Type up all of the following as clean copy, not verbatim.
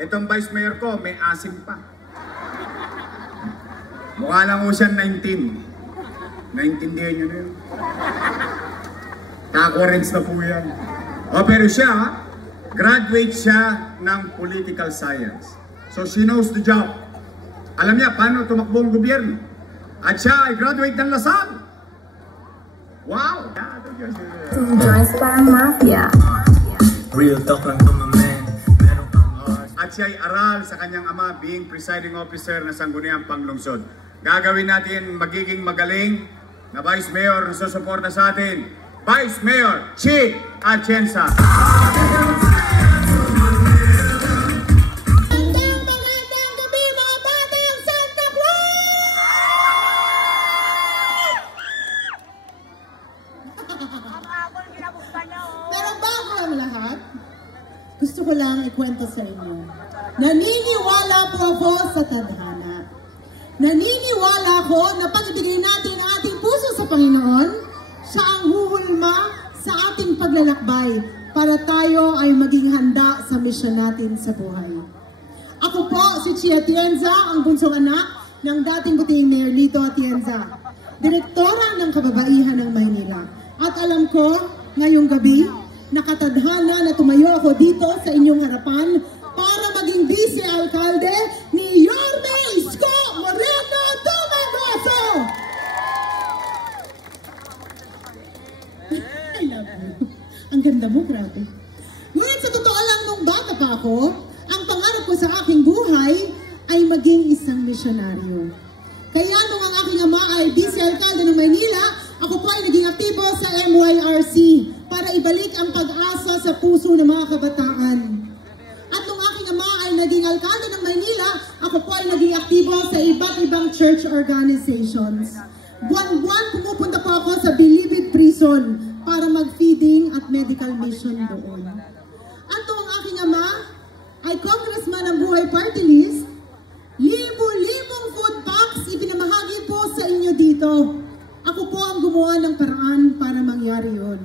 Itong vice mayor ko, may asim pa. Mukha lang ho siya 19. Naintindihan nyo na yun. Kakorens na po yan. O pero siya, graduate siya ng political science. So she knows the job. Alam niya paano tumakbo ang gobyerno. At siya ay graduate ng Lasal. Wow! Joyce Parang Mafia. Real talk lang to my man. At siya ay aral sa kanyang ama being presiding officer ng Sangguniang Panglungsod. Gagawin natin magiging magaling na Vice Mayor na susuporta sa atin. Vice Mayor Chi Atienza. Pero bago ang lahat, gusto ko lang ikwento sa inyo. Naniniwala po ako sa tadhana. Naniniwala ako na pag ibigay natin ang ating puso sa Panginoon, siya ang huhulma sa ating paglalakbay para tayo ay maging handa sa misyon natin sa buhay. Ako po si Chi Atienza, ang bunsong anak ng dating butihing Mayor Lito Atienza, direktora ng kababaihan ng Maynila. At alam ko, ngayong gabi, nakatadhana na tumayo ako dito sa inyong harapan para maging vice alkalde ni Yorme Isko Moreno Dumagoso! I love you. Ang ganda mo, grabe. Ngunit sa totoo lang, nung bata pa ako, ang pangarap ko sa aking buhay ay maging isang misyonaryo. Kaya nung ang aking ama ay vice alkalde ng Maynila, ako po ay naging aktibo sa MYRC para ibalik ang pag-asa sa puso ng mga kabataan. At nung aking ama ay naging alkalde ng Maynila, ako po ay naging aktibo sa iba't ibang church organizations. Buwan-buwan pumupunta po ako sa Bilibid Prison para mag-feeding at medical mission doon. At nung ang aking ama ay congressman ng Buhay Party List, libo-libong food packs ipinamahagi po sa inyo dito. Ako po ang gumawa ng paraan para mangyari yun.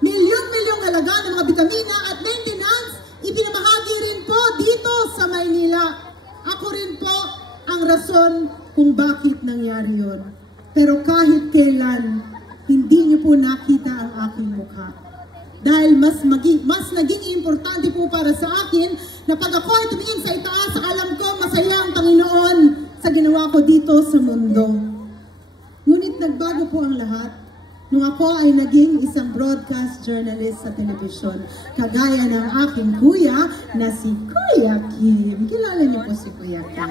Milyong-milyong halaga ng mga bitamina at maintenance, ipinamahagi rin po dito sa Maynila. Ako rin po ang rason kung bakit nangyari yun. Pero kahit kailan, hindi niyo po nakita ang aking mukha. Dahil mas naging importante po para sa akin na pag ako ay tumingin sa itaas, alam ko masaya ang Panginoon sa ginawa ko dito sa mundo. Ngunit nagbago po ang lahat nung ako ay naging isang broadcast journalist sa telebisyon. Kagaya ng aking kuya na si Kuya Kim. Kilala niyo po si Kuya Kim?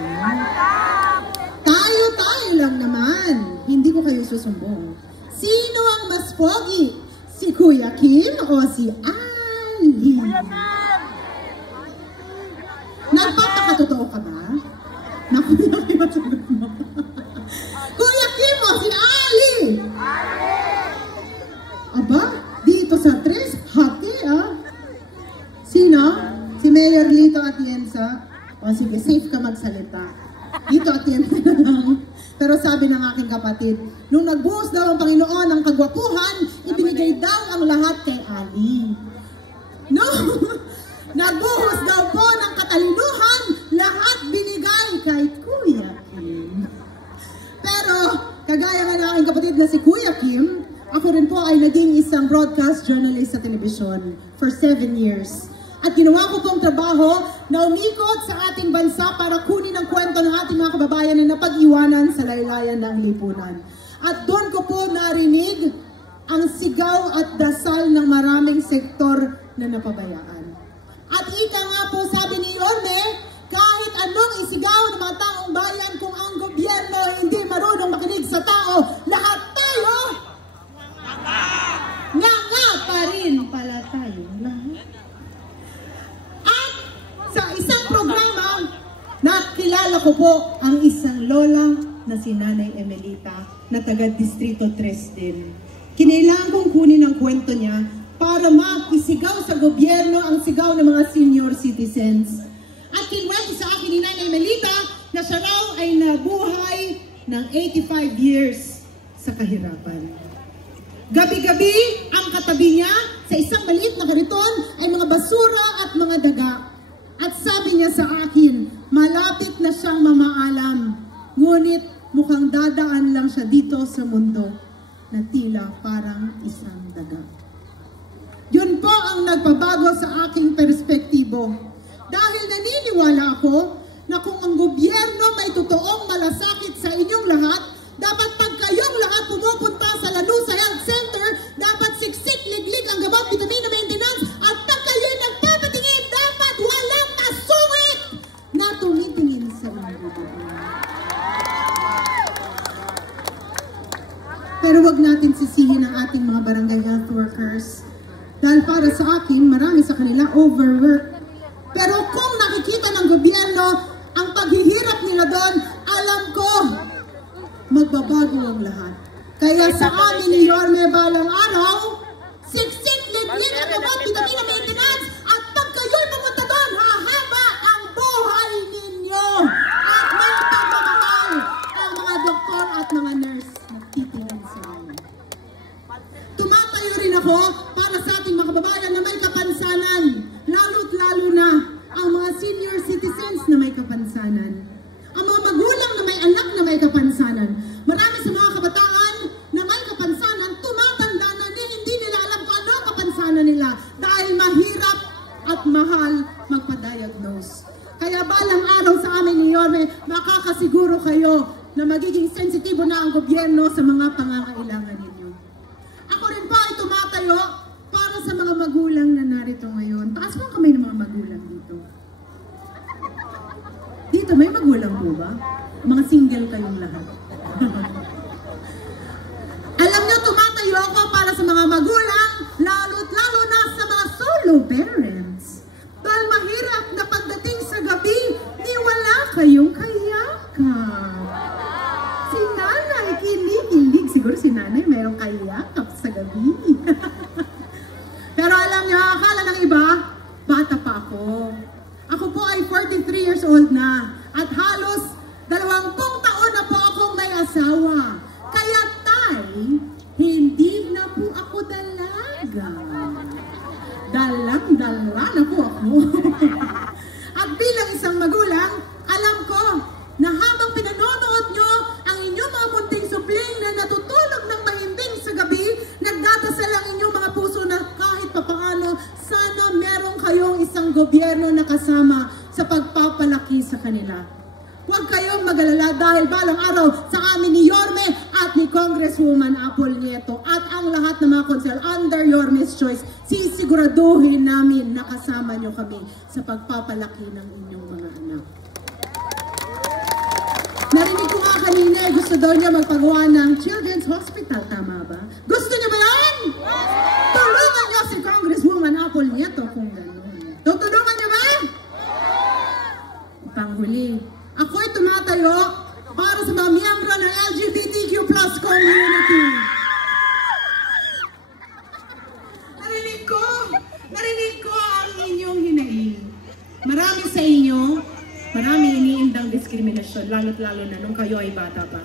Tayo lang naman. Hindi ko kayo susumbong. Sino ang mas pogi? Si Kuya Kim o si Ali? Nagpapakatotoo ka ba? Naku, nakimasagot mo. Kuya Kim o si Ali? Aba, dito sa Tres, hati Sino? Si Mayor Lito Atienza? O sige, safe ka magsalita. Lito Atienza na lang. Pero sabi ng aking kapatid, nung nagbuhos daw ang Panginoon ng kagwapuhan, ibinigay daw ang lahat kay Ali. No! Nagbuhos daw po ng katalinuhan, lahat binigay kay Kuya Kim. Pero, kagaya nga ng aking kapatid na si Kuya Kim, ako rin po ay naging isang broadcast journalist sa telebisyon for 7 years. At ginawa ko pong trabaho na umikot sa ating bansa para kunin ang kwento ng ating mga kababayan na napag-iwanan sa laylayan ng lipunan. At doon ko po narinig ang sigaw at dasal ng maraming sektor na napabayaan. At ika nga po sabi ni Yorme, kahit anong isigaw ng mga taong bayan kung ang gobyerno hindi marunong makinig sa tao, lahat tayo nga pa rin pala tayo lahat. At sa isang programa, nakilala ko po ang isang lola na si Nanay Emelita na taga-Distrito 3 din. Kinailangan kong kunin ang kwento niya para makisigaw sa gobyerno ang sigaw ng mga senior citizens. At kinwento sa akin ni Nanay Emelita na siya raw ay nabuhay ng 85 years sa kahirapan. Gabi-gabi, ang katabi niya sa isang maliit na kariton ay mga basura at mga daga. At sabi niya sa akin, malapit na siyang mamaalam. Ngunit mukhang dadaan lang siya dito sa mundo na tila parang isang daga. Yun po ang nagpabago sa aking perspektibo. Dahil naniniwala ako na kung ang gobyerno may totoong malasakit sa inyong lahat, dapat pag kayong lahat pumupunta sa Lanusa Health Center, dapat siksik, liglig ang gamot, vitamina maintenance, at pag kayo'y nagpapatingin, dapat walang masungit na tumitingin sa mga gobyerno. Pero wag natin sisihin ang ating mga barangay health workers. Dahil para sa akin, marami sa kanila overwork. Pero kung nakikita ng gobyerno ang paghihirap nila doon, alam ko, magbabago ang lahat. Kaya sa amin ni Yorme balang araw, siksik, liglig ang gamot, vitamina maintenance, at pag kayo'y pumunta doon, hahaba ang buhay ninyo. At may pagmamahal ang mga doktor at mga nurse nagtitingin sa inyo. Tumatayo rin ako para sa ating mga kababayan na may kapansanan, lalo't lalo na ang mga senior citizens na may kapansanan. Ang mga magulang na may anak na may kapansanan. Marami sa mga kabataan na may kapansanan, tumatanda na hindi nila alam kung ano ang kapansanan nila dahil mahirap at mahal magpa-diagnose. Kaya balang araw sa amin ni Yorme, makakasiguro kayo na magiging sensitibo na ang gobyerno sa mga pangangailangan ninyo. Ako rin po ay tumatayo para sa mga magulang na narito ngayon. Taas mo ang kamay ng mga magulang dito. Dito, may magulang po ba? Mga single kayong lahat. Alam nyo, tumatayo ako para sa mga magulang, lalo't lalo na sa mga solo parents. Dahil mahirap na pagdating sa gabi, di wala kayong kayakap. Si nanay, kilig-kilig. Siguro si nanay mayroong kayakap sa gabi. Pero alam nyo, akala ng iba, bata pa ako. Ako po ay 43 years old na at halos 20 taon na po akong may asawa. Kaya tay, hindi na po ako dalaga. Dalang-dala na po ako. At bilang isang magulang, alam ko na habang pinanonood nyo ang inyong mga munting supling na natutulog ng mahimbing sa gabi, nagdadasal ang inyong mga puso na kahit papaano, sana meron kayong isang gobyerno na kasama sa pagpapalaki sa kanila. Huwag kayong mag-alala dahil balang araw sa amin ni Yorme at ni Congresswoman Apple Nieto at ang lahat ng mga konsel under Yorme's choice, sisiguraduhin namin na kasama nyo kami sa pagpapalaki ng inyong mga anak. Narinig ko nga kanina, gusto daw niya magpagawa ng Children's Hospital, tama ba? Gusto niyo ba yan? Tulungan niyo si Congresswoman Apple Nieto kung gano'n. Tutulungan niyo ba? Panghuli, ako'y tumatayo para sa mga miyembro ng LGBTQ+ community. Narinig ko ang inyong hinaing. Marami sa inyo, marami iniindang diskriminasyon, lalo't lalo na nung kayo ay bata pa.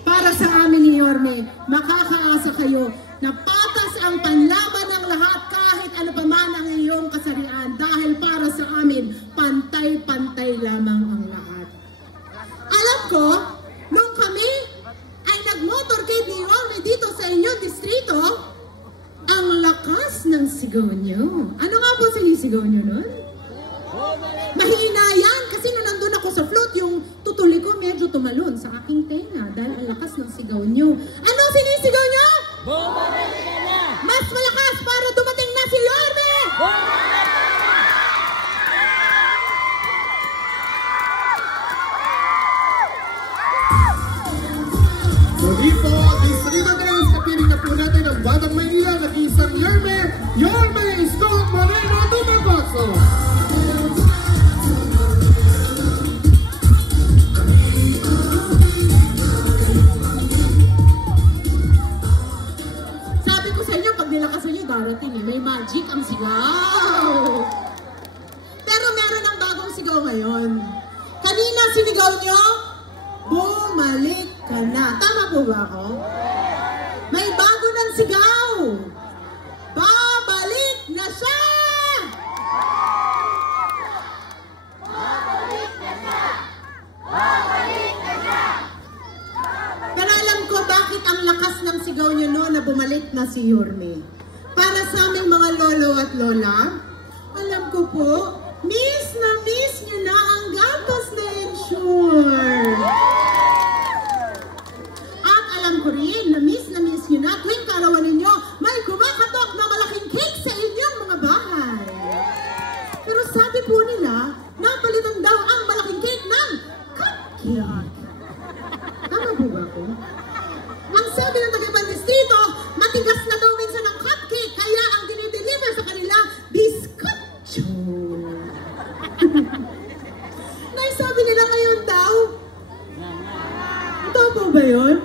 Para sa amin ni Yorme, makakaasa kayo na patas ang panlaban ng lahat kahit ano pa man ang iyong kasarian dahil para sa amin, pantay-pantay lamang ang lahat. Alam ko, nung kami ay nag-motorcade ni Yorme dito sa inyong distrito, ang lakas ng sigaw nyo. Ano nga po sinisigaw nyo nun? Mahina yan kasi nung nandun ako sa float, yung tutuli ko medyo tumalon sa aking tenga dahil ang lakas ng sigaw nyo. Ano sinisigaw nyo? Bumalik ka na! Mas malakas para dumating na si Yorme! Muli po, Distrito 3, kapiling na po natin ang Batang Maynila, nag-iisang Yorme, Yorme Isko Moreno Dumagoso. Sabi ko sa inyo, pag nilakasan nyo, darating eh. May magic ang sigaw. Pero meron ang bagong sigaw ngayon. Kanina sinigaw nyo, bumalik ka na. Tama po ba ako? May bago ng sigaw. Babalik na siya! na bumalik na si Yorme. Para sa aming mga lolo at lola, alam ko po, miss nyo na ang gatas na ensure. At alam ko rin na miss nyo na tuwing karawan ninyo, may kumakatok na malaking cake sa inyong mga bahay. Pero sabi po nila, napalitan daw ang malaking cake ng cupcake. Tama po ba ako? Ang sabi ng taga-ibang distrito, matigas na daw minsan ang cupcake, kaya ang dinideliver sa kanila, biskotso. Naisabi nila ngayon daw, tama ba yun?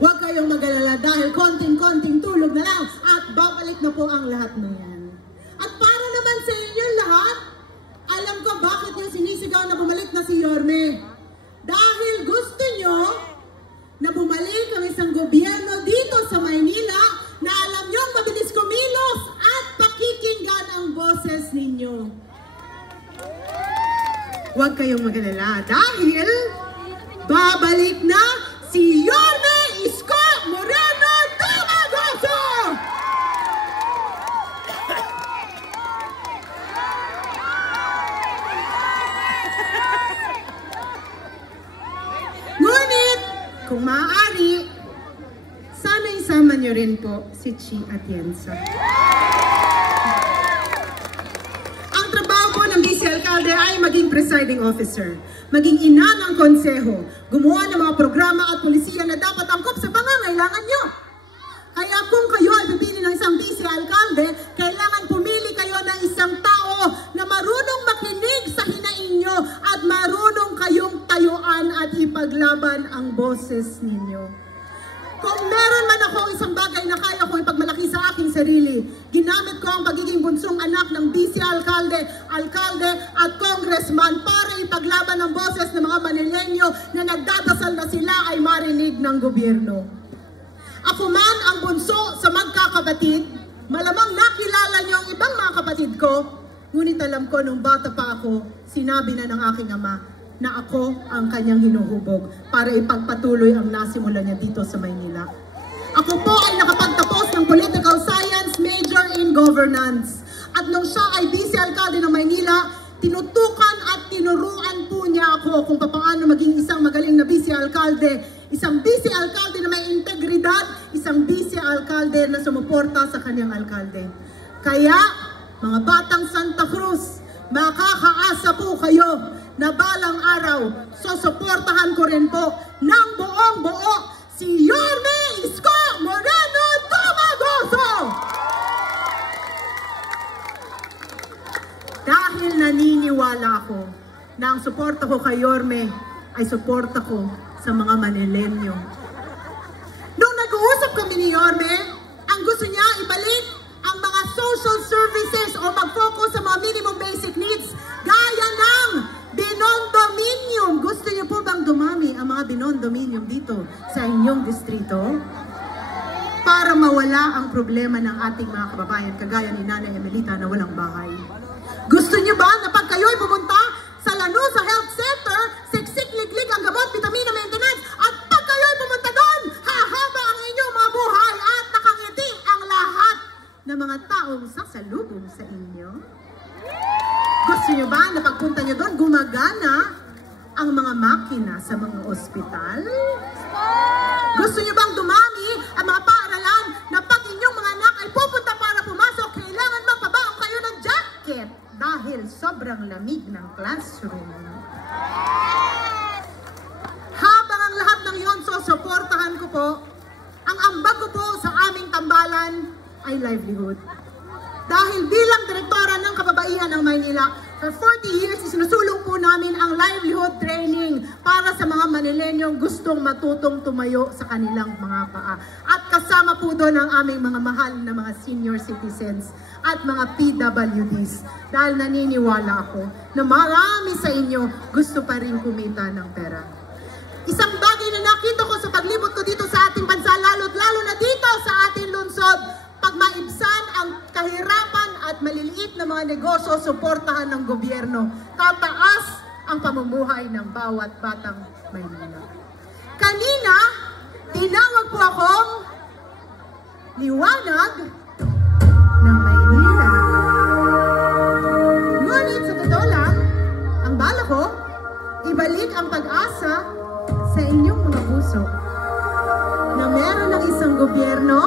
Huwag kayong mag-alala dahil konting-konting tulog na lang at babalik na po ang lahat na yan. At para naman sa inyo lahat, alam ko bakit niya sinisigaw na bumalik na si Yorme. Dahil gusto nyo na bumalik kami sa gobyerno dito sa Maynila na alam nyong mabilis kumilos at pakikinggan ang boses ninyo. Huwag kayong mag-alala dahil babalik na si Yorme Isko Moreno Dumagoso! Ngunit, kung maaari, sana isama niyo rin po si Chi Atienza. Ang trabaho po ng Vice Alcalde ay maging presiding officer, maging ina ng konseho, gumawa ng mga programa at polisiya na dapat angkop sa pangangailangan nyo. Kaya kung kayo ay pipili ng isang Vice Alcalde, kailangan pumili kayo ng isang tao na marunong makinig sa hinaing nyo at marunong kayong tayuan at ipaglaban ang boses ninyo. Kung meron man ako isang bagay na kaya kong ipagmalaki sa aking sarili, ginamit ko ang pagiging bunsong anak ng Vice Alcalde, Alcalde at Congressman para ipaglaban ang boses ng mga Manileño na nagdadasal na sila ay marinig ng gobyerno. Ako man ang bunso sa magkakapatid, malamang nakilala niyo ang ibang mga kapatid ko, ngunit alam ko nung bata pa ako, sinabi na ng aking ama na ako ang kanyang hinuhubog para ipagpatuloy ang nasimula niya dito sa Maynila. Ako po ay nakapagtapos ng Political Science major in Governance. At nung siya ay Vice Alcalde ng Maynila, tinutukan at tinuruan po niya ako kung paano maging isang magaling na Vice Alcalde, isang Vice Alcalde na may integridad, isang Vice Alcalde na sumuporta sa kanyang alkalde. Kaya, mga batang Santa Cruz, makakaasa po kayo na balang araw, susuportahan ko rin po ng buong buo si Yorme Isko Moreno Dumagoso! Dahil naniniwala ako na ang suporta ko kay Yorme ay suporta ko sa mga Manileño. Nung nag-uusap kami ni Yorme, ang gusto niya ibalik ang mga social services o mag-focus sa mga minimum basic needs gaya ng binondominium. Gusto niyo po bang dumami ang mga binondominium dito sa inyong distrito? Para mawala ang problema ng ating mga kababayan kagaya ni Nanay Emelita na walang bahay. Gusto niyo ba na pag kayo'y pumunta sa Lanuza Health Center, siksik-liglig ang gamot, vitamina maintenance, at pag kayo'y pumunta doon, hahaba ang inyong mga buhay at nakangiti ang lahat ng mga taong sasalubong sa inyo? Gusto nyo ba na pagpunta nyo doon, gumagana ang mga makina sa mga ospital? Gusto nyo bang dumami ang mga paaralan na pag inyong mga anak ay pupunta para pumasok, kailangan magpabaong kayo ng jacket dahil sobrang lamig ng classroom? Habang ang lahat ng iyon, susuportahan ko po, ang ambag ko po sa aming tambalan ay livelihood. Dahil bilang direktora ng kababaihan ng Maynila, for 40 years, isinusulong po namin ang livelihood training para sa mga Manileño gustong matutong tumayo sa kanilang mga paa. At kasama po doon ang aming mga mahal na mga senior citizens at mga PWDs. Dahil naniniwala ako na marami sa inyo gusto pa rin kumita ng pera. Isang bagay na nakita ko sa paglibot ko dito sa ating bansa, lalo na dito sa ating lungsod, pag maibsan ang kahirapan at maliliit na mga negosyo, suportahan ng gobyerno, tataas ang pamumuhay ng bawat batang Maynila. Kanina, tinawag po akong liwanag ng Maynila. Ngunit sa totoo lang, ang bala ko, ibalik ang pag-asa sa inyong mga puso na meron ng isang gobyerno